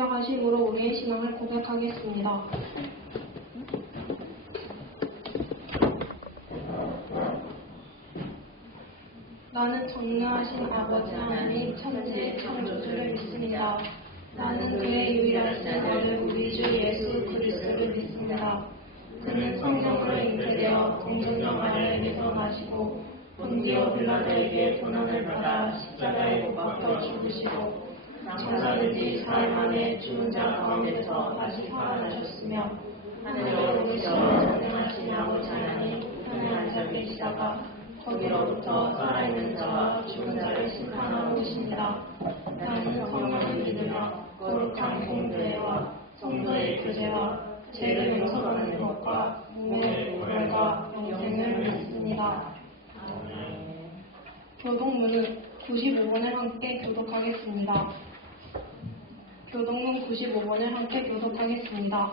성경하심으로 우리의 신앙을 고백하겠습니다. 나는 전능하신 아버지 하나님 천지의 창조주를 믿습니다. 나는 그의 유일하신 아들 우리 주 예수 그리스도를 믿습니다. 그는 성령으로 잉태되어 동정녀 마리아에게서 나시고 본디오 빌라도에게 고난을 받아 십자가에 못 박혀 죽으시고 장사된지 4일 만에 죽은 자 가운데서 다시 살아나셨으며 하늘로 오르시어 전능하신 아버지 하나님 우편에 앉아 계시다가 거기로부터 살아있는 자와 죽은 자를 심판하러 오십니다. 나는 성령을 믿으며 거룩한 공교회와 성도의 교제와 죄를 용서받는 것과 몸의 부활과 영생을 믿습니다. 교독문은 95번을 함께 교독하겠습니다. 교독문 95번을 함께 교독하겠습니다.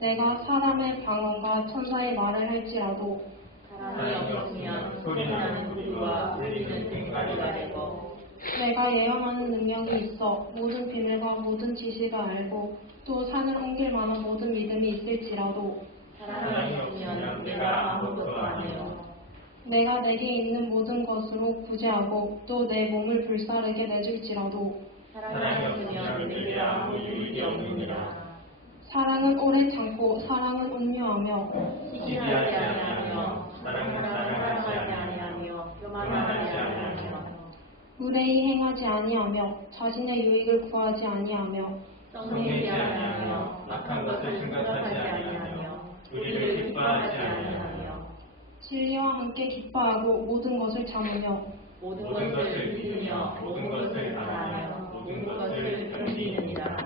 내가 사람의 방언과 천사의 말을 할지라도 사람이 없으면 소리나는 소리와 울리는 꽹과리가 되고 내가 예언하는 능력이 있어 모든 비밀과 모든 지식을 알고 또 산을 옮길 만한 모든 믿음이 있을지라도 사람이 없으면 내가 아무것도 아니요 내가 내게 있는 모든 것으로 구제하고 또 내 몸을 불사르게 내줄지라도 사랑이 없으면 내게 아무 유익이 없느니라. 사랑은 오래 참고 사랑은 온유하며 시기하지 아니하며 사랑은 사랑하지 아니하며 교만하지 아니하며 무례히 행하지 아니하며 자신의 유익을 구하지 아니하며 성내지 아니하며 악한 것을 생각하지 아니하며 우리를 기뻐하지 아니하며 진리와 함께 기뻐하고 모든 것을 참으며 모든 것을 믿으며 모든 것을 바라며 모든 것을 견디느니라.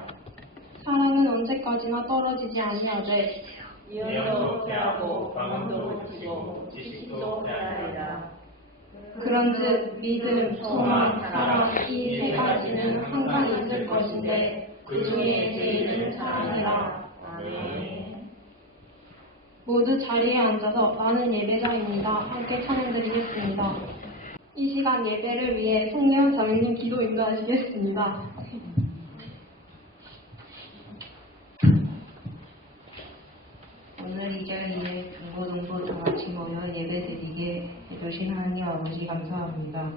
사랑은 언제까지나 떨어지지 아니하되 예언도 회하고 방언도 그치고 지식도 회하리라. 그런즉 믿음, 소망, 사랑 이 세 가지는 항상 있을 것인데 그 중에 제일은 사랑이라. 아멘. 모두 자리에 앉아서 나는 예배자입니다. 함께 찬양드리겠습니다. 이 시간 예배를 위해 송예원 자매님 기도 인도하시겠습니다. 오늘 이 자리에 중고등부 다 같이 모여 예배드리게 해주신 하나님 아버지 감사합니다.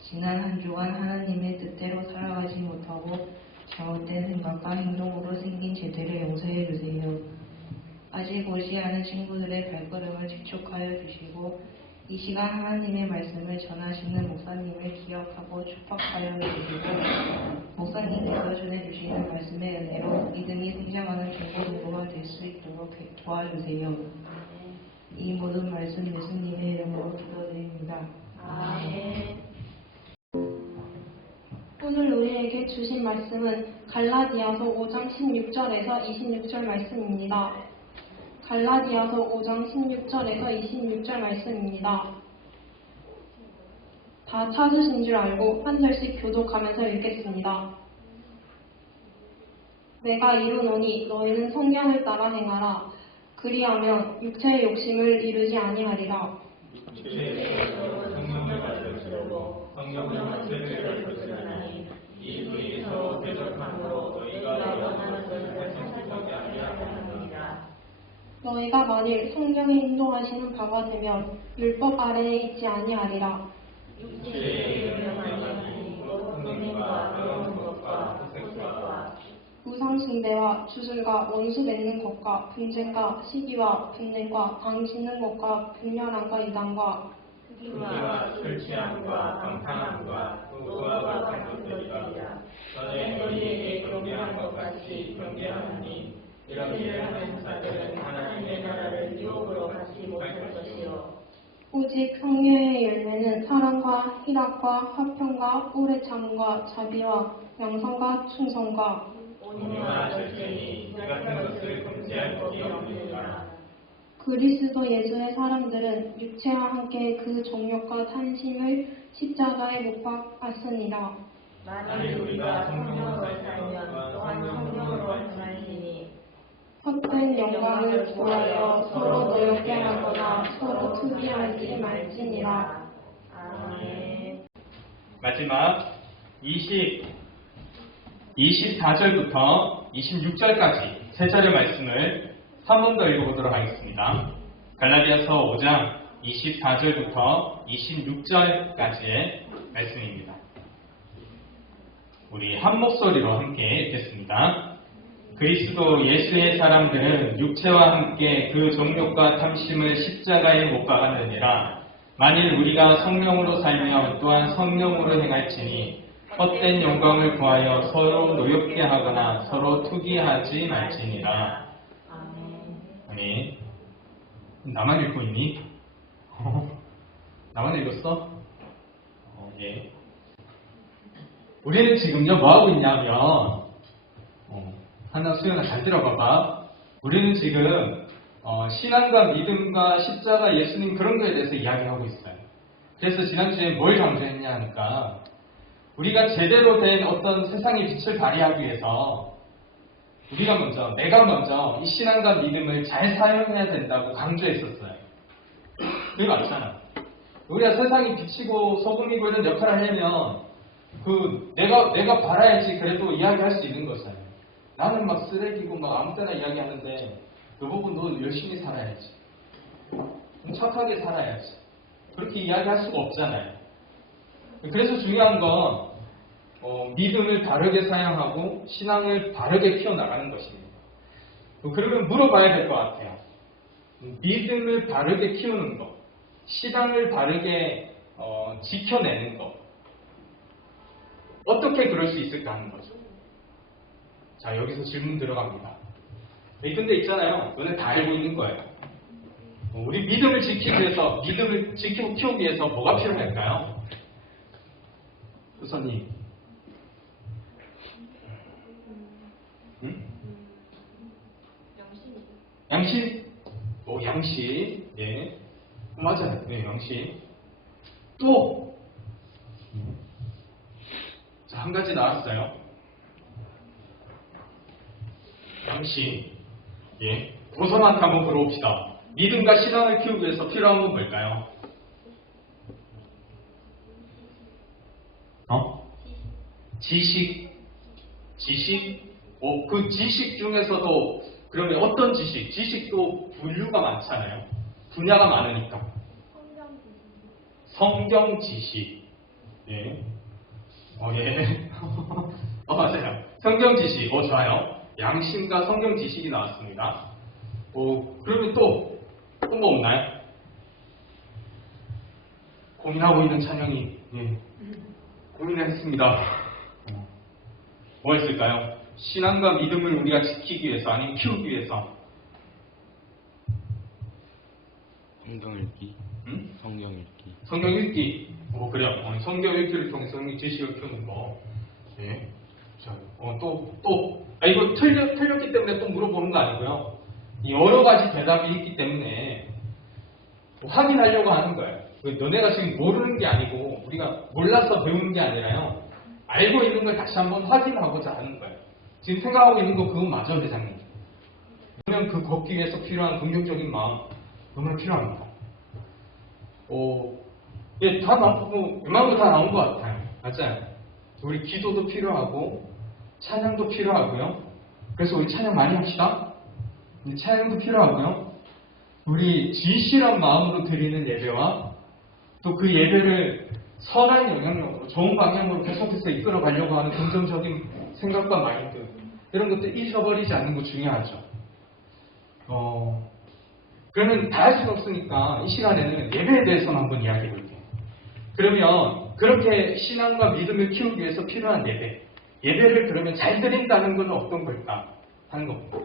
지난 한 주간 하나님의 뜻대로 살아가지 못하고 잘못된 생각과 행동으로 생긴 죄들을 용서해 주세요. 아직 오지 않은 친구들의 발걸음을 지촉하여 주시고 이 시간 하나님의 말씀을 전하시는 목사님을 기억하고 축복하여 주시고 목사님께서 전해주시는 말씀의 은혜로 믿음이 성장하는 중고등부가 될 수 있도록 도와주세요. 이 모든 말씀 예수님의 이름으로 기도드립니다. 아멘. 오늘 우리에게 주신 말씀은 갈라디아서 5장 16절에서 26절 말씀입니다. 갈라디아서 5장 16절에서 26절 말씀입니다. 다 찾으신 줄 알고 한 절씩 교독하면서 읽겠습니다. 내가 이루노니 너희는 성경을 따라 행하라. 그리하면 육체의 욕심을 이루지 아니하리라. 성령을 받으시려고 성령은 죄를 벗으나니 이 중에서 대적함으로 너희가 원하는 것을 성취하지 아니하느니라. 너희가 만일 성령의 인도하시는 바가 되면 율법 아래에 있지 아니하리라. 육체의 유명하니 성령과 배우는 것과 호색과 우상 숭배와 주술과 원수 맺는 것과 분쟁과 시기와 분쟁과 방 짓는 것과 분열함과 이단과 흑기와 술 취함과 방탕함과 노고와 같은 것들이라. 전에 너희에게 경계한 것 같이 경계하노니 이런 일을 하는 자들은 하나님의 나라를 유혹으로 받지 못할 것이요 오직 성령의 열매는 사랑과 희락과 화평과 오래 참음과 자비와 양선과 충성과 온유와 절제니 이 같은 것을 금지할 법이 없느니라. 그리스도 예수의 사람들은 육체와 함께 그 정욕과 탐심을 십자가에 못 박았으니라. 만일 우리가 성령으로 살면 또한 성령으로 행할지니 헛된 영광을 구하여 서로 노엽게 하거나 서로 투비하지 말지니라. 아멘. 마지막 이식 24절부터 26절까지 세 절의 말씀을 한 번 더 읽어보도록 하겠습니다. 갈라디아서 5장 24절부터 26절까지의 말씀입니다. 우리 한 목소리로 함께 읽겠습니다. 그리스도 예수의 사람들은 육체와 함께 그 정욕과 탐심을 십자가에 못 박았느니라. 만일 우리가 성령으로 살면 또한 성령으로 행할지니 헛된 영광을 구하여 서로 노엽게 하거나 서로 투기하지 말지니라. 아멘. 나만 읽고 있니? 나만 읽었어? 예. 우리는 지금요 뭐하고 있냐면 하나 수연아 잘 들어봐봐. 우리는 지금 신앙과 믿음과 십자가 예수님 그런 거에 대해서 이야기하고 있어요. 그래서 지난주에 뭘 강조했냐 하니까 우리가 제대로 된 어떤 세상의 빛을 발휘하기 위해서 내가 먼저 이 신앙과 믿음을 잘 사용해야 된다고 강조했었어요. 그게 맞잖아. 우리가 세상이 빛이고 소금이고 이런 역할을 하려면 내가 바라야지 그래도 이야기할 수 있는 거잖아요. 나는 막 쓰레기고 막 아무 때나 이야기하는데 그 부분도 열심히 살아야지. 착하게 살아야지. 그렇게 이야기할 수가 없잖아요. 그래서 중요한 건 믿음을 바르게 사용하고 신앙을 바르게 키워나가는 것입니다. 그러면 물어봐야 될 것 같아요. 믿음을 바르게 키우는 것, 신앙을 바르게 지켜내는 것, 어떻게 그럴 수 있을까 하는 거죠. 자, 여기서 질문 들어갑니다. 근데 있잖아요. 너네 다 알고 있는 거예요. 우리 믿음을 지키기 위해서, 믿음을 지키고 키우기 위해서 뭐가 필요할까요? 우선님. 응? 양심? 양심. 예. 맞아요. 네, 양심. 또, 자, 한 가지 나왔어요. 양심. 예. 도서만 한번 들어봅시다. 믿음과 신앙을 키우기 위해서 필요한 건 뭘까요? 지식. 그 지식 중에서도 그러면 어떤 지식? 지식도 분류가 많잖아요. 분야가 많으니까. 성경 지식. 예. 예. 맞아요. 성경 지식. 좋아요. 양심과 성경 지식이 나왔습니다. 그러면 또 뭐 없나요? 고민하고 있는 찬영이 고민을 했습니다. 뭐 있을까요? 신앙과 믿음을 우리가 지키기 위해서 아니면 키우기 위해서 성경 읽기. 응? 성경 읽기. 성경 읽기. 그래요. 성경 읽기를 통해서 지식을 키우는 거. 예. 자, 이거 틀렸기 때문에 또 물어보는 거 아니고요. 여러 가지 대답이 있기 때문에 확인하려고 하는 거예요. 너네가 지금 모르는 게 아니고 우리가 몰라서 배우는 게 아니라요. 알고 있는 걸 다시 한번 확인하고자 하는 거예요. 지금 생각하고 있는 거 그건 맞아, 회장님. 그러면 그 걷기 위해서 필요한 긍정적인 마음 정말 필요합니다. 예, 다 나오고 웬만한 거 다 나온 것 같아요. 맞아요. 우리 기도도 필요하고 찬양도 필요하고요. 그래서 우리 찬양 많이 합시다. 찬양도 필요하고요. 우리 진실한 마음으로 드리는 예배와 또 그 예배를 선한 영향력으로 좋은 방향으로 계속해서 이끌어가려고 하는 긍정적인 생각과 마인드 이런 것들 잊어버리지 않는 거 중요하죠. 그러면 다 할 수는 없으니까 이 시간에는 예배에 대해서만 한번 이야기해 볼게요. 그러면 그렇게 신앙과 믿음을 키우기 위해서 필요한 예배를 그러면 잘 드린다는 건 어떤 걸까 하는 겁니다.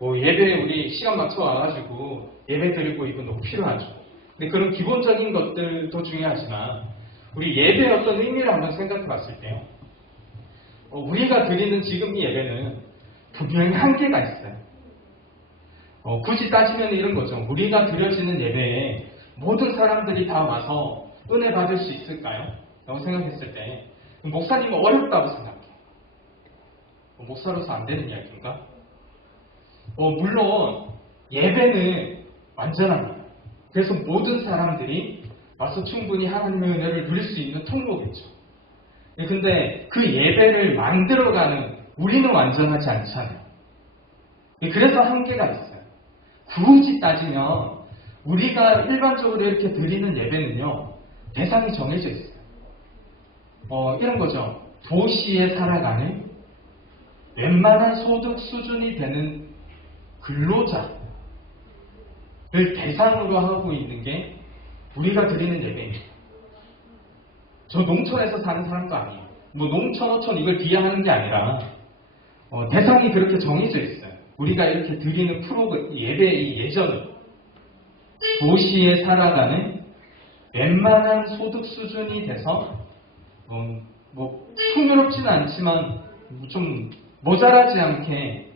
예배에 우리 시간 맞춰 와가지고 예배 드리고 이거 너무 필요하죠. 근데 그런 기본적인 것들도 중요하지만 우리 예배의 어떤 의미를 한번 생각해 봤을 때요. 우리가 드리는 지금 이 예배는 분명히 한계가 있어요. 굳이 따지면 이런 거죠. 우리가 드려지는 예배에 모든 사람들이 다 와서 은혜 받을 수 있을까요? 라고 생각했을 때 목사님은 어렵다고 생각해요. 목사로서 안 되는 이야기인가? 물론 예배는 완전합니다. 그래서 모든 사람들이 와서 충분히 하나님의 은혜를 누릴 수 있는 통로겠죠. 근데 그 예배를 만들어가는 우리는 완전하지 않잖아요. 그래서 한계가 있어요. 굳이 따지면 우리가 일반적으로 이렇게 드리는 예배는요, 대상이 정해져 있어요. 이런 거죠. 도시에 살아가는 웬만한 소득 수준이 되는 근로자를 대상으로 하고 있는 게 우리가 드리는 예배입니다. 저 농촌에서 사는 사람도 아니에요. 뭐 농촌, 어촌 이걸 비하하는 게 아니라 대상이 그렇게 정해져 있어요. 우리가 이렇게 드리는 예배의 예전은 도시에 살아가는 웬만한 소득 수준이 돼서 뭐 풍요롭지는 않지만 좀 모자라지 않게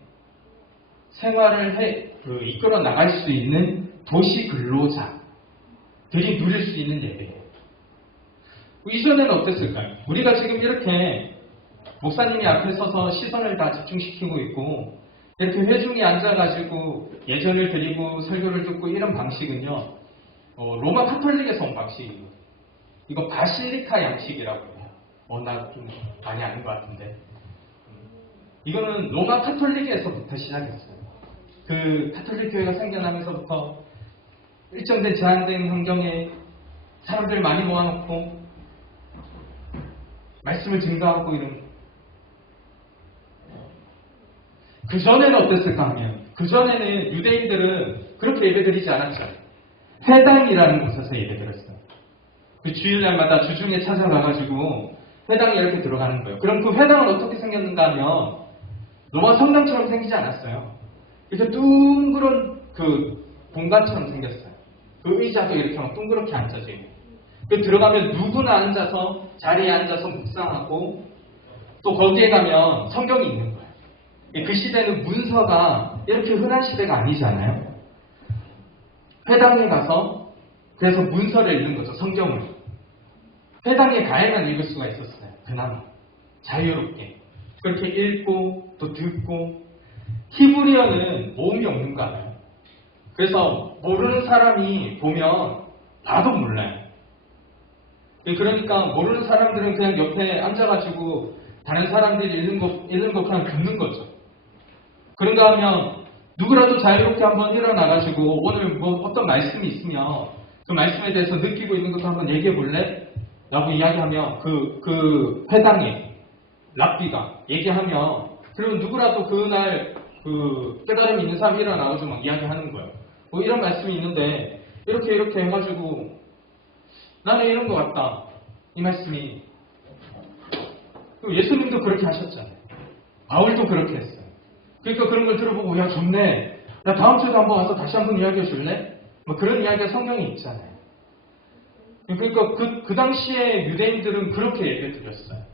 생활을 이끌어 나갈 수 있는 도시 근로자들이 누릴 수 있는 예배예요. 이전에는 어땠을까요? 우리가 지금 이렇게 목사님이 앞에 서서 시선을 다 집중시키고 있고 이렇게 회중이 앉아가지고 예전을 드리고 설교를 듣고 이런 방식은요, 로마 카톨릭에서 온 방식이에요. 이거 바실리카 양식이라고 해요. 나 좀 많이 아는 것 같은데. 이거는 로마 카톨릭에서부터 시작했어요. 그 카톨릭 교회가 생겨나면서부터 일정된 제한된 환경에 사람들 많이 모아놓고 말씀을 증거하고 이런. 그전에는 어땠을까 하면, 그전에는 유대인들은 그렇게 예배드리지 않았죠. 회당이라는 곳에서 예배드렸어요. 그 주일날마다 주중에 찾아가가지고 회당에 이렇게 들어가는 거예요. 그럼 그 회당은 어떻게 생겼는가 하면 로마 성당처럼 생기지 않았어요. 이렇게 둥그런 그 공간처럼 생겼어요. 그 의자도 이렇게 막 둥그렇게 앉아져 있고, 들어가면 누구나 앉아서 자리에 앉아서 묵상하고, 또 거기에 가면 성경이 있는 거예요. 그 시대는 문서가 이렇게 흔한 시대가 아니잖아요. 회당에 가서 그래서 문서를 읽는 거죠. 성경을. 회당에 가야만 읽을 수가 있었어요. 그나마 자유롭게 그렇게 읽고 또 듣고. 히브리어는 모음이 없는 거 알아요? 그래서 모르는 사람이 보면 봐도 몰라요. 그러니까 모르는 사람들은 그냥 옆에 앉아가지고 다른 사람들이 읽는 거 그냥 듣는 거죠. 그런가 하면 누구라도 자유롭게 한번 일어나가지고 오늘 뭐 어떤 말씀이 있으면 그 말씀에 대해서 느끼고 있는 것도 한번 얘기해 볼래? 라고 이야기하면 그 회당에 랍비가 얘기하면, 그러면 누구라도 그날 그 깨달음이 있는 사람이 일어나가지고 막 이야기하는 거예요. 뭐 이런 말씀이 있는데 이렇게 해가지고 나는 이런 것 같다. 이 말씀이. 예수님도 그렇게 하셨잖아요. 바울도 그렇게 했어요. 그러니까 그런 걸 들어보고, 야 좋네. 야 다음 주에도 한번 와서 다시 한번 이야기해 줄래? 뭐 그런 이야기가 성경에 있잖아요. 그러니까 그 당시에 유대인들은 그렇게 예배 드렸어요.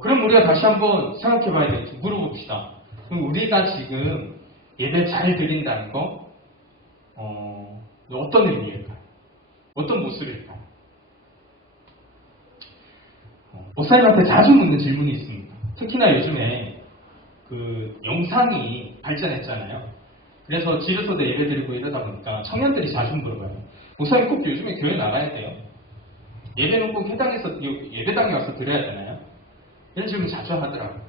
그럼 우리가 다시 한번 생각해 봐야겠죠. 물어봅시다. 그럼 우리가 지금 예배 잘 드린다는 거, 어떤 의미일까요? 어떤 모습일까요? 목사님한테 자주 묻는 질문이 있습니다. 특히나 요즘에 그 영상이 발전했잖아요. 그래서 집에서도 예배 드리고 이러다 보니까 청년들이 자주 물어봐요. 목사님 꼭 요즘에 교회 나가야 돼요? 예배는 꼭 예배당에 와서 드려야 되나요? 이런 질문 자주 하더라고요.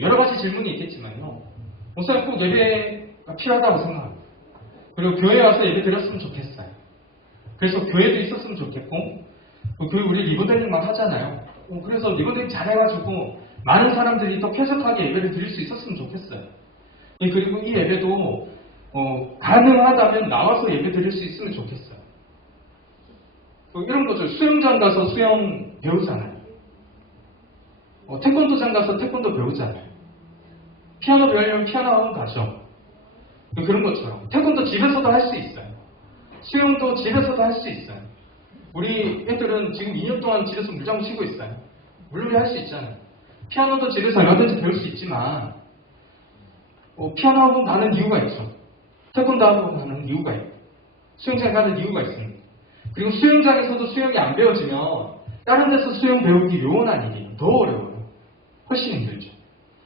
여러 가지 질문이 있겠지만요. 목사님 꼭 예배가 필요하다고 생각합니다. 그리고 교회에 와서 예배 드렸으면 좋겠어요. 그래서 교회도 있었으면 좋겠고, 교회 우리 리버데링만 하잖아요. 그래서 리버데링 잘해가지고 많은 사람들이 더 쾌적하게 예배를 드릴 수 있었으면 좋겠어요. 그리고 이 예배도 가능하다면 나와서 예배 드릴 수 있으면 좋겠어요. 이런 거죠. 수영장 가서 수영 배우잖아요. 태권도장 가서 태권도 배우잖아요. 피아노 배우려면 피아노 학원 가죠. 그런 것처럼 태권도 집에서도 할 수 있어요. 수영도 집에서도 할 수 있어요. 우리 애들은 지금 2년 동안 집에서 물장 치고 있어요. 물놀이 할 수 있잖아요. 피아노도 집에서 얼마든지 배울 수 있지만 피아노 학원 가는 이유가 있죠. 태권도 학원 가는 이유가 있고, 수영장 가는 이유가 있습니다. 그리고 수영장에서도 수영이 안 배워지면 다른 데서 수영 배우기 요원한 일이 더 어려워요. 훨씬 힘들죠.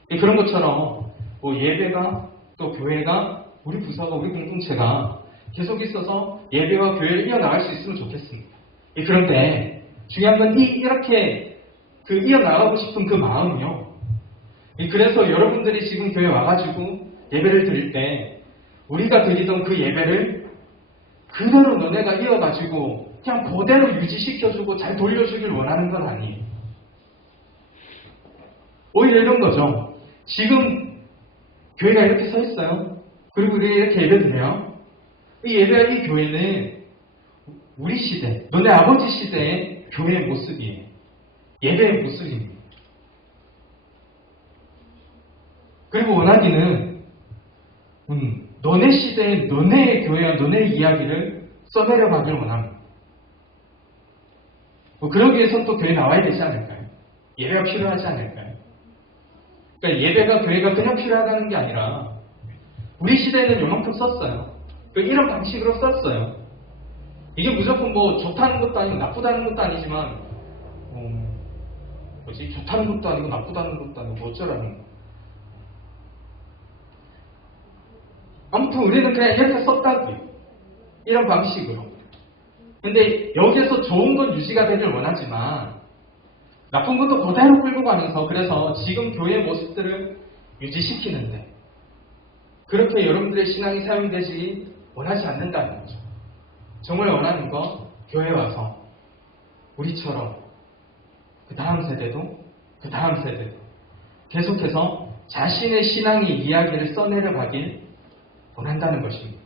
그런 것처럼 예배가 또 교회가 우리 부서가 우리 공동체가 계속 있어서 예배와 교회를 이어나갈 수 있으면 좋겠습니다. 그런데 중요한 건 이렇게 이어나가고 싶은 그 마음이요. 그래서 여러분들이 지금 교회 와가지고 예배를 드릴 때 우리가 드리던 그 예배를 그대로 너네가 이어가지고 그냥 그대로 유지시켜주고 잘 돌려주길 원하는 건 아니에요. 오히려 이런 거죠. 지금 교회가 이렇게 서 있어요. 그리고 우리가 이렇게 예배 드려요. 이 교회는 우리 시대, 너네 아버지 시대의 교회의 모습이에요. 예배의 모습입니다. 그리고 원하기는 너네 시대의 너네의 교회와 너네의 이야기를 써내려가길 원합니다. 그러기 위해서 또 교회 나와야 되지 않을까요? 예배가 필요하지 않을까요? 그러니까 예배가 교회가 그냥 필요하다는 게 아니라 우리 시대에는 요만큼 썼어요. 이런 방식으로 썼어요. 이게 무조건 뭐 좋다는 것도 아니고 나쁘다는 것도 아니지만 좋다는 것도 아니고 나쁘다는 것도 아니고 뭐 어쩌라는 거. 아무튼 우리는 그냥 이렇게 썼다고요. 이런 방식으로. 근데 여기에서 좋은 건 유지가 되길 원하지만 나쁜 것도 그대로 끌고 가면서 그래서 지금 교회의 모습들을 유지시키는데 그렇게 여러분들의 신앙이 사용되지 원하지 않는다는 거죠. 정말 원하는 건 교회에 와서 우리처럼 그 다음 세대도 계속해서 자신의 신앙의 이야기를 써내려가길 원한다는 것입니다.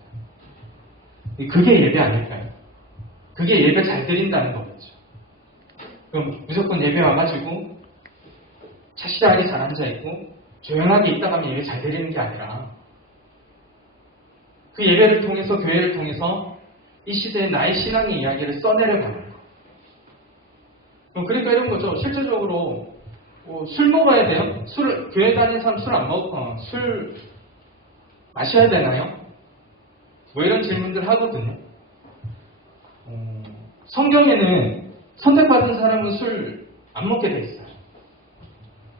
그게 예배 아닐까요? 그게 예배 잘 드린다는 거겠죠. 그럼 무조건 예배 와가지고 차시라하게 잘 앉아있고 조용하게 있다가면 예배 잘 드리는 게 아니라 그 예배를 통해서 교회를 통해서 이 시대의 나의 신앙의 이야기를 써내려가는 거. 그러니까 이런 거죠. 실제적으로 술 먹어야 돼요? 교회 다니는 사람 술 마셔야 되나요? 뭐 이런 질문들 하거든요. 성경에는 선택받은 사람은 술 안 먹게 돼 있어요.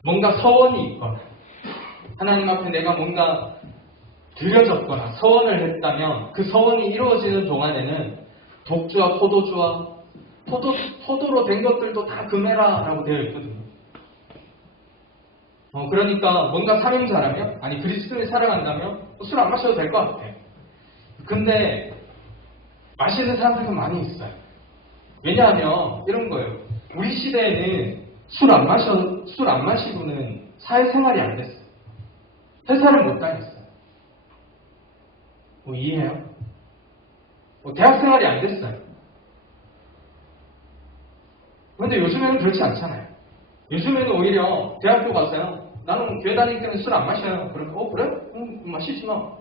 뭔가 서원이 있거나 하나님 앞에 내가 뭔가 드려졌거나 서원을 했다면 그 서원이 이루어지는 동안에는 독주와 포도주와 포도로 된 것들도 다 금해라 라고 되어 있거든요. 그러니까 뭔가 사명자라면 아니 그리스도를 살아간다면 술 안 마셔도 될 것 같아요. 근데 마시는 사람들도 많이 있어요. 왜냐하면 이런 거예요. 우리 시대에는 술 안 마시고는 사회생활이 안 됐어요. 회사를 못 다녔어요. 이해해요? 대학생활이 안 됐어요. 그런데 요즘에는 그렇지 않잖아요. 요즘에는 오히려 대학교 가서요. 나는 교회 다닐 때는 술 안 마셔요. 그러면 그래? 마시지 마.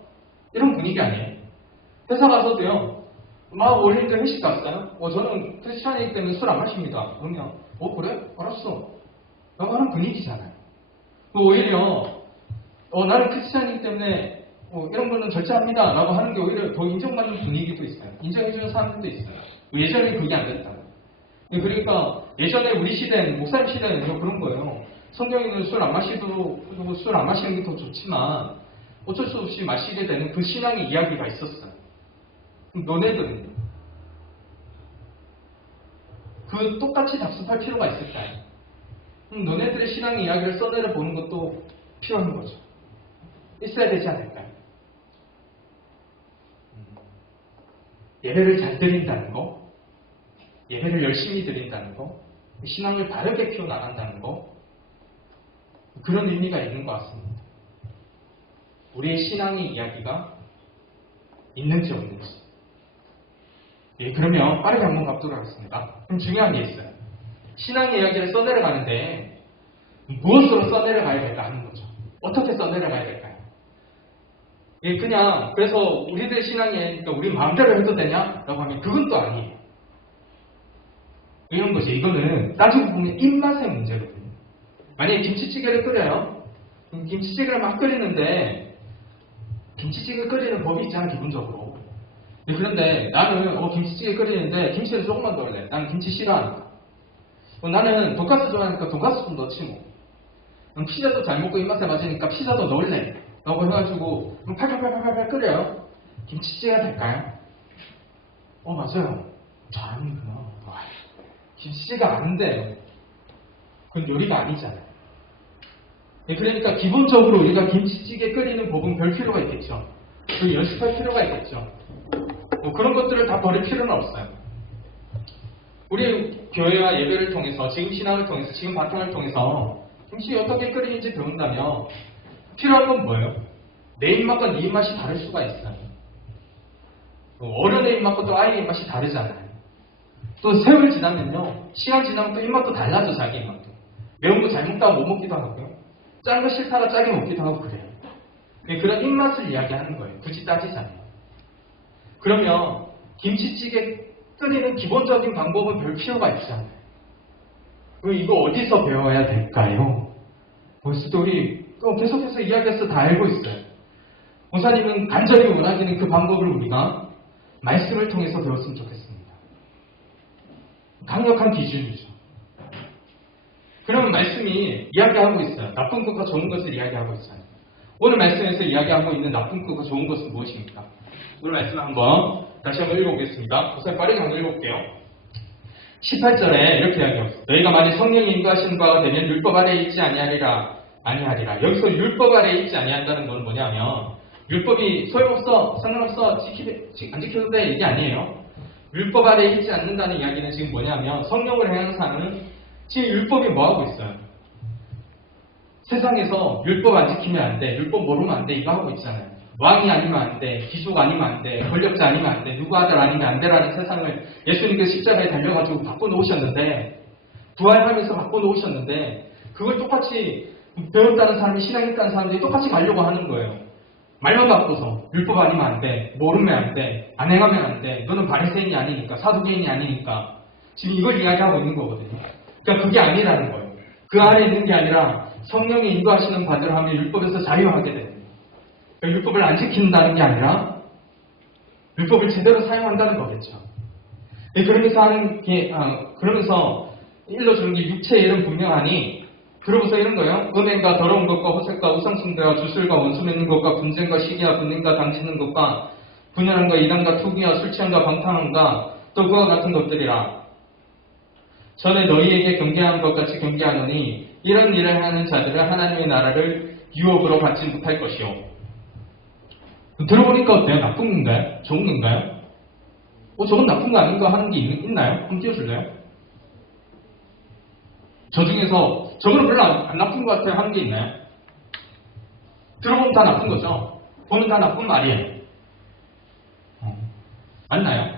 이런 분위기 아니에요. 회사 가서도요. 막 올릴 때 회식 갔어요. 저는 크리스찬이기 때문에 술 안 마십니다. 그러면 그래? 알았어. 라고 하는 분위기잖아요. 오히려 나는 크리스찬이기 때문에 이런 거는 절제합니다. 라고 하는 게 오히려 더 인정받는 분위기도 있어요. 인정해주는 사람들도 있어요. 예전에는 그게 안 됐다. 그러니까 예전에 우리 시대는 목사님 시대는 그런 거예요. 성경에는 술 안 마시는 게 더 좋지만 어쩔 수 없이 마시게 되는 그 신앙의 이야기가 있었어요. 그럼 너네들은 똑같이 답습할 필요가 있을까요? 그럼 너네들의 신앙의 이야기를 써내려 보는 것도 필요한 거죠. 있어야 되지 않을까요? 예배를 잘 드린다는 거, 예배를 열심히 드린다는 거, 신앙을 바르게 키워나간다는 거, 그런 의미가 있는 것 같습니다. 우리의 신앙의 이야기가 있는지 없는지. 그러면 빠르게 한번 가보도록 하겠습니다. 그럼 중요한 게 있어요. 신앙의 이야기를 써내려가는데 무엇으로 써내려가야 될까 하는 거죠. 어떻게 써내려가야 될까요? 그냥 그래서 우리들 신앙에 우리 마음대로 해도 되냐라고 하면 그건 또 아니에요. 이런 거죠. 이거는 따지고 보면 입맛의 문제거든요. 만약에 김치찌개를 끓여요. 김치찌개를 막 끓이는데 김치찌개 끓이는 법이 있잖아 기본적으로. 그런데 나는 김치찌개 끓이는데 김치를 조금만 넣을래. 나는 김치 싫어하니까. 나는 돈가스 좋아하니까 돈가스 좀 넣지 뭐. 피자도 잘 먹고 입맛에 맞으니까 피자도 넣을래. 라고 해가지고 팔팔팔팔팔 끓여요. 김치찌개가 될까요? 맞아요. 잘하는구나. 김치찌개가 안 돼요. 그건 요리가 아니잖아요. 그러니까 기본적으로 우리가 김치찌개 끓이는 법은 별 필요가 있겠죠. 그 연습할 필요가 있겠죠. 뭐 그런 것들을 다 버릴 필요는 없어요. 우리 교회와 예배를 통해서, 지금 신앙을 통해서, 지금 바탕을 통해서 김치 어떻게 끓이는지 배운다면 필요한 건 뭐예요? 내 입맛과 네 입맛이 다를 수가 있어요. 어른의 입맛과 또 아이의 입맛이 다르잖아요. 또 세월 지나면요, 시간 지나면 또 입맛도 달라져, 자기 입맛도. 매운 거 잘 먹다가 못 먹기도 하고요. 짠 거 싫다가 짜게 먹기도 하고 그래요. 그런 입맛을 이야기하는 거예요. 굳이 따지지 않아요. 그러면 김치찌개 끓이는 기본적인 방법은 별 필요가 있지 않아요. 그럼 이거 어디서 배워야 될까요? 벌써도 우리 계속해서 이야기해서 다 알고 있어요. 목사님은 간절히 원하시는 그 방법을 우리가 말씀을 통해서 배웠으면 좋겠습니다. 강력한 기준이죠. 그러면 말씀이 이야기하고 있어요. 나쁜 것과 좋은 것을 이야기하고 있어요. 오늘 말씀에서 이야기하고 있는 나쁜 것과 좋은 것은 무엇입니까? 오늘 말씀 다시 한번 읽어보겠습니다. 목사님 빠르게 한번 읽어볼게요. 18절에 이렇게 이야기하고 있어요. 너희가 만일 성령이 인도하시는 바가 되면 율법 아래에 있지 아니하리라. 여기서 율법 아래에 있지 아니한다는 건 뭐냐면 율법이 소용없어, 상관없어, 안 지켜도 돼, 이게 아니에요. 율법 아래에 있지 않는다는 이야기는 지금 뭐냐면 성령을 행하는 사람은 지금 율법이 뭐하고 있어요? 세상에서 율법 안 지키면 안 돼, 율법 모르면 안 돼, 이거 하고 있잖아요. 왕이 아니면 안 돼, 귀족 아니면 안 돼, 권력자 아니면 안 돼, 누구 아들 아니면 안 돼라는 세상을 예수님께서 십자가에 달려가지고 바꿔놓으셨는데, 부활하면서 바꿔놓으셨는데, 그걸 똑같이 배웠다는 사람이, 신앙 있다는 사람들이 똑같이 가려고 하는 거예요. 말만 바꿔서 율법 아니면 안 돼, 모르면 안 돼, 안 행하면 안 돼, 너는 바리새인이 아니니까, 사두개인이 아니니까 지금 이걸 이야기하고 있는 거거든요. 그러니까 그게 아니라는 거예요. 그 안에 있는 게 아니라 성령이 인도하시는 바대로 하면 율법에서 자유하게 됩니다. 그러니까 율법을 안 지킨다는 게 아니라 율법을 제대로 사용한다는 거겠죠. 그러면서 일러주는 게 육체의 일은 분명하니, 그러고서 이런 거예요. 음행과 더러운 것과 호색과 우상숭배와 주술과 원수 맺는 것과 분쟁과 시기와 분쟁과 당짓는 것과 분열함과 이단과 투기와 술취함과 방탕함과 또 그와 같은 것들이라. 전에 너희에게 경계한 것 같이 경계하노니 이런 일을 하는 자들은 하나님의 나라를 유업으로 받지 못할 것이요. 들어보니까 어때요? 나쁜 건가요? 좋은 건가요? 저건 나쁜 거 아닌가 하는 게 있나요? 한번 띄워줄래요? 저 중에서 저거는 별로 안 나쁜 것 같아요 하는 게 있나요? 들어보면 다 나쁜 거죠? 보면 다 나쁜 말이에요. 맞나요?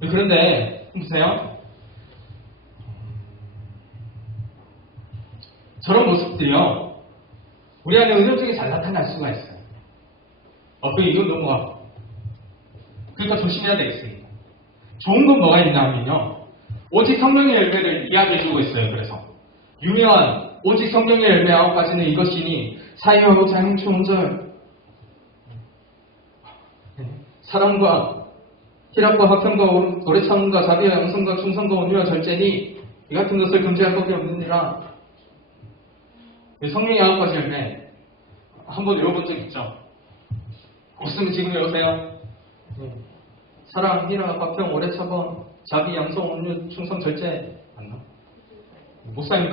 그런데 보세요. 저런 모습들이요, 우리 안에 은연중에 잘 나타날 수가 있어요. 이건 넘어가. 그러니까 조심해야 되겠습니다. 좋은 건 뭐가 있냐 하면요, 오직 성령의 열매를 이야기해주고 있어요. 그래서 유명한 오직 성령의 열매 9가지는 이것이니 사랑하고 장인추 온절, 사랑과 희락과 화평과 오래 참음과 자비와 양성과 충성과 온유와 절제니 이 같은 것을 금지할 법이 없느니라. 성령의 9가지 열매 한번 외워본 적 있죠? 없으면 지금 외우세요. 사랑, 희락, 화평, 오래 참음, 자비, 양성, 온유, 충성, 절제. 맞나? 목사님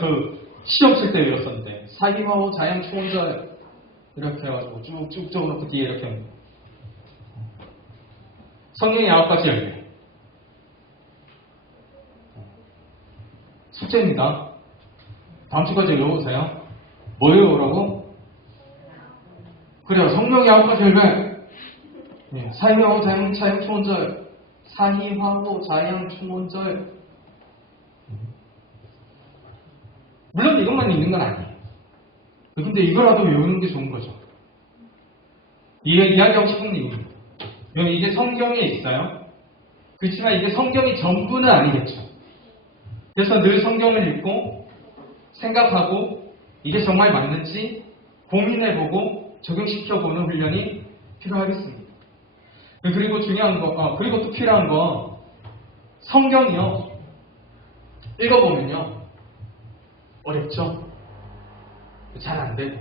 시험 칠 때 외웠었는데 사기마오 자양 초원절 이렇게 해가지고 쭉쭉 적어놓고 뒤에 이렇게 합니다. 성령의 9가지 열매. 숙제입니다. 다음 주까지 외워보세요. 뭐 외우라고? 그래요. 성령의 9가지 열매. 사기마오 자양 초원절, 사희화호 자양 초원절. 물론 이것만 있는 건 아니에요. 근데 이거라도 외우는 게 좋은 거죠. 이야기하고 싶은 이유입니다. 왜냐면 이게 성경에 있어요. 그렇지만 이게 성경이 전부는 아니겠죠. 그래서 늘 성경을 읽고 생각하고 이게 정말 맞는지 고민해보고 적용시켜보는 훈련이 필요하겠습니다. 그리고 중요한 거, 그리고 또 필요한 거, 성경이요, 읽어보면요, 어렵죠? 잘 안 되고.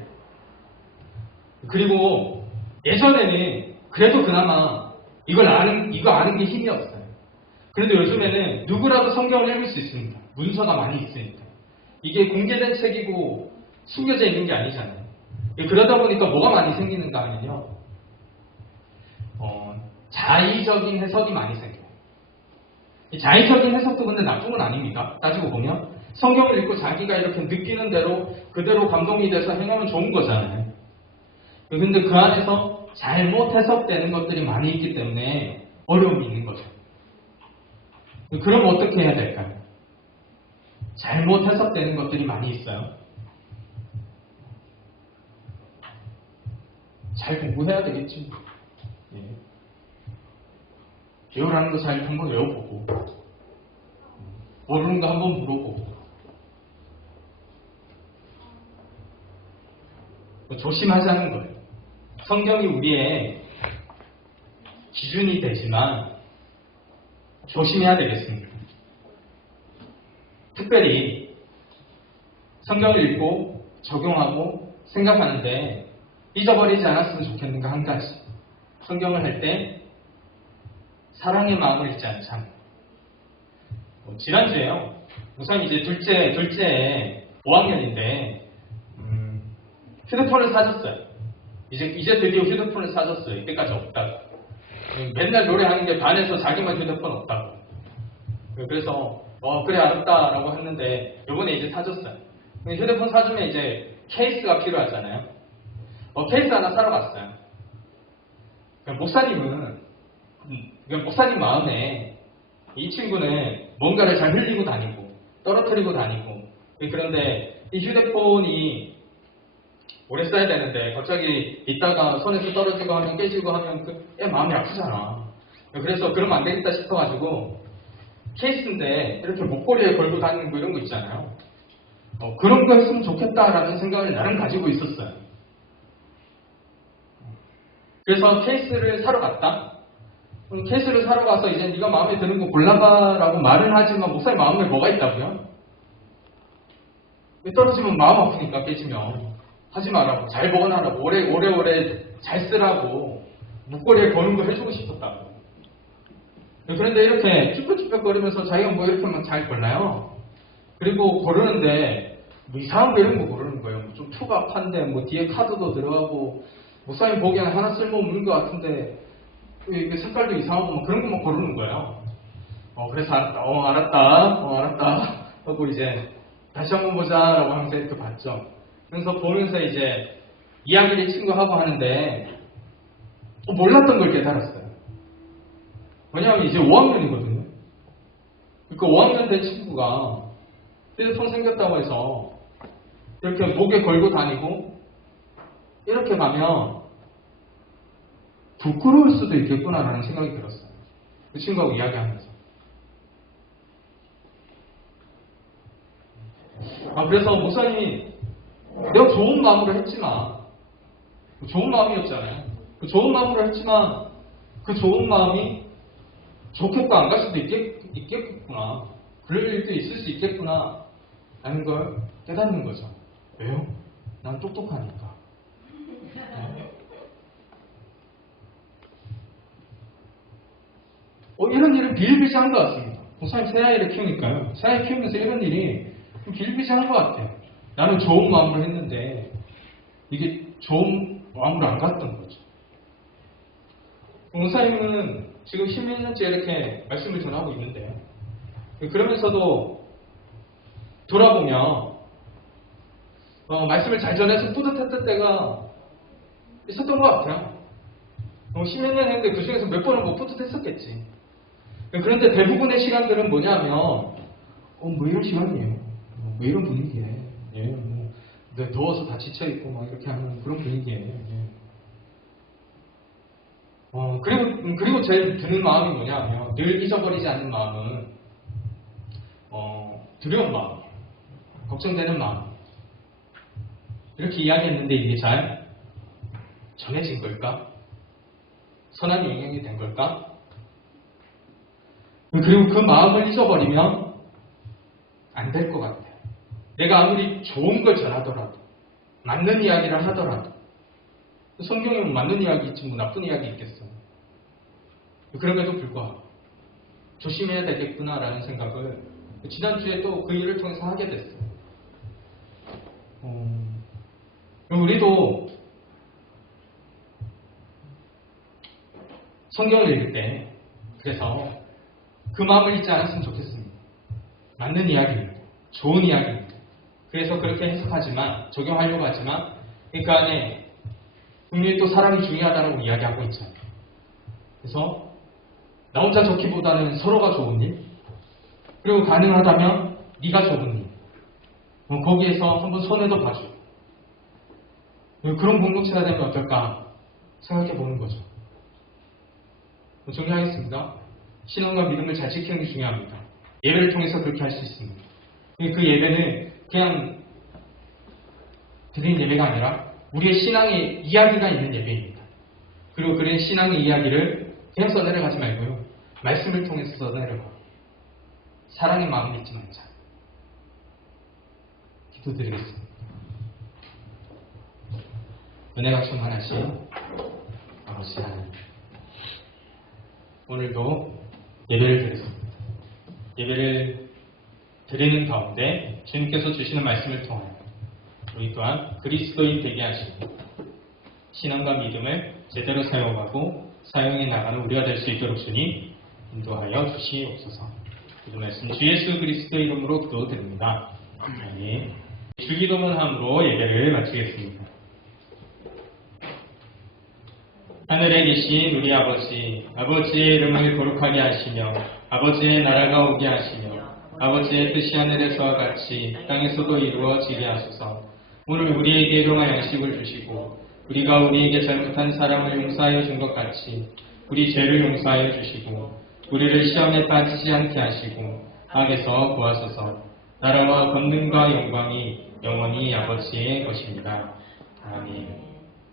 그리고 예전에는 그래도 그나마 이거 아는 게 힘이 없어요. 그런데 요즘에는 누구라도 성경을 읽을 수 있습니다. 문서가 많이 있으니까. 이게 공개된 책이고 숨겨져 있는 게 아니잖아요. 그러다 보니까 뭐가 많이 생기는가 하면요. 자의적인 해석이 많이 생겨요. 이 자의적인 해석도 근데 나쁜 건 아닙니다. 따지고 보면 성경을 읽고 자기가 이렇게 느끼는 대로 그대로 감동이 돼서 행하면 좋은 거잖아요. 근데 그 안에서 잘못 해석되는 것들이 많이 있기 때문에 어려움이 있는 거죠. 그럼 어떻게 해야 될까요? 잘못 해석되는 것들이 많이 있어요. 잘 공부해야 되겠지. 예. 외우라는 거 잘 한번 외워보고 모르는 거 한번 물어보고 조심하자는 거예요. 성경이 우리의 기준이 되지만 조심해야 되겠습니다. 특별히 성경을 읽고 적용하고 생각하는데 잊어버리지 않았으면 좋겠는 거 한 가지. 성경을 할 때 사랑의 마음을 잊지 않자. 지난주에요. 우선 이제 둘째 5학년인데 휴대폰을 사줬어요. 이제 드디어 휴대폰을 사줬어요. 이때까지 없다고. 맨날 노래하는 게 반에서 자기만 휴대폰 없다고. 그래서 그래 알았다라고 했는데 이번에 이제 사줬어요. 휴대폰 사주면 이제 케이스가 필요하잖아요. 케이스 하나 사러 갔어요. 목사님 마음에 이 친구는 뭔가를 잘 흘리고 다니고 떨어뜨리고 다니고 그런데 이 휴대폰이 오래 써야 되는데 갑자기 있다가 손에서 떨어지고 하면 깨지고 하면 애 마음이 아프잖아. 그래서 그러면 안 되겠다 싶어가지고 케이스인데 이렇게 목걸이에 걸고 다니는 거 이런 거 있잖아요. 그런 거 했으면 좋겠다라는 생각을 나름 가지고 있었어요. 그래서 케이스를 사러 갔다. 케이스를 사러 가서 이제 네가 마음에 드는 거 골라봐라고 말은 하지만 목사님 마음에 뭐가 있다고요? 떨어지면 마음 아프니까 깨지면 하지 말라고 잘 보관하라고 오래오래 잘 쓰라고 목걸이에 거는 거 해주고 싶었다고. 그런데 이렇게 쭈뼛쭈뼛거리면서 자기가 뭐 이렇게만 잘 골라요. 그리고 고르는데 뭐 이상한 거 이런 거 고르는 거예요. 좀 투박한데 뭐 뒤에 카드도 들어가고 목사님 보기에는 하나 쓸모없는 것 같은데 이게 색깔도 이상하고 뭐 그런 것만 고르는 거예요. 그래서 알았다 하고 이제 다시 한번 보자라고 하면서 이렇게 봤죠. 그래서 보면서 이제 이야기를 친구하고 하는데 몰랐던 걸 깨달았어요. 왜냐하면 이제 5학년이거든요. 그러니까 5학년 된 친구가 휴대폰 생겼다고 해서 이렇게 목에 걸고 다니고 이렇게 가면 부끄러울 수도 있겠구나라는 생각이 들었어요. 그 친구하고 이야기하면서. 그래서 목사님이 내가 좋은 마음으로 했지만 좋은 마음이었잖아요. 그 좋은 마음으로 했지만 그 좋은 마음이 좋겠고 안 갈 수도 있겠구나. 그럴 일도 있을 수 있겠구나 라는 걸 깨닫는 거죠. 왜요? 난 똑똑하니까. 이런 일은 비일비재한 것 같습니다. 목사님 새아이를 키우니까요. 새아이 키우면서 이런 일이 좀 비일비재한 것 같아요. 나는 좋은 마음으로 했는데 이게 좋은 마음으로 안 갔던 거죠. 목사님은 지금 11년째 이렇게 말씀을 전하고 있는데 그러면서도 돌아보면 말씀을 잘 전해서 뿌듯했던 때가 있었던 것 같아요. 10몇 년 했는데 그 중에서 몇 번은 못 뿌듯했었겠지. 그런데 대부분의 시간들은 뭐냐면 뭐 이런 시간이에요. 뭐 이런 분위기에 더워서 다 지쳐있고 막 이렇게 하는 그런 분위기에 그리고 제일 드는 마음이 뭐냐면 늘 잊어버리지 않는 마음은 두려운 마음, 걱정되는 마음 이렇게 이야기했는데 이게 잘 전해진 걸까? 선한 영향이 된 걸까? 그리고 그 마음을 잊어버리면 안 될 것 같아요. 내가 아무리 좋은 걸 전하더라도 맞는 이야기를 하더라도 성경에 맞는 이야기 있지 뭐 나쁜 이야기 있겠어요. 그럼에도 불구하고 조심해야 되겠구나라는 생각을 지난주에 또 그 일을 통해서 하게 됐어요. 우리도 성경을 읽을 때 그래서 그 마음을 잊지 않았으면 좋겠습니다. 맞는 이야기입니다. 좋은 이야기입니다. 그래서 그렇게 해석하지만 적용하려고 하지만 그 안에 분명히 또 사랑이 중요하다고 이야기하고 있잖아요. 그래서 나 혼자 좋기보다는 서로가 좋은 일, 그리고 가능하다면 네가 좋은 일, 거기에서 한번 손해도 봐줘. 그런 공동체가 되면 어떨까 생각해 보는 거죠. 정리하겠습니다. 신앙과 믿음을 잘 지키는 게 중요합니다. 예배를 통해서 그렇게 할 수 있습니다. 그 예배는 그냥 드리는 예배가 아니라 우리의 신앙의 이야기가 있는 예배입니다. 그리고 그런 신앙의 이야기를 그냥 써내려가지 말고요. 말씀을 통해서 써내려가. 사랑의 마음을 잊지 말자. 기도드리겠습니다. 은혜가 충만하신 아버지 하나님, 오늘도 예배를 드렸습니다. 예배를 드리는 가운데 주님께서 주시는 말씀을 통하여 우리 또한 그리스도인 되게 하시고 신앙과 믿음을 제대로 사용하고 사용해 나가는 우리가 될 수 있도록 주님 인도하여 주시옵소서. 그 말씀 주 예수 그리스도의 이름으로 기도드립니다. 아멘. 주기도문 함으로 예배를 마치겠습니다. 하늘에 계신 우리 아버지, 아버지의 이름을 거룩하게 하시며 아버지의 나라가 오게 하시며 아버지의 뜻이 하늘에서와 같이 땅에서도 이루어지게 하소서. 오늘 우리에게 일용할 양식을 주시고 우리가 우리에게 잘못한 사람을 용서하여 준 것 같이 우리 죄를 용서하여 주시고 우리를 시험에 빠지지 않게 하시고 악에서 구하소서. 나라와 권능과 영광이 영원히 아버지의 것입니다. 아멘.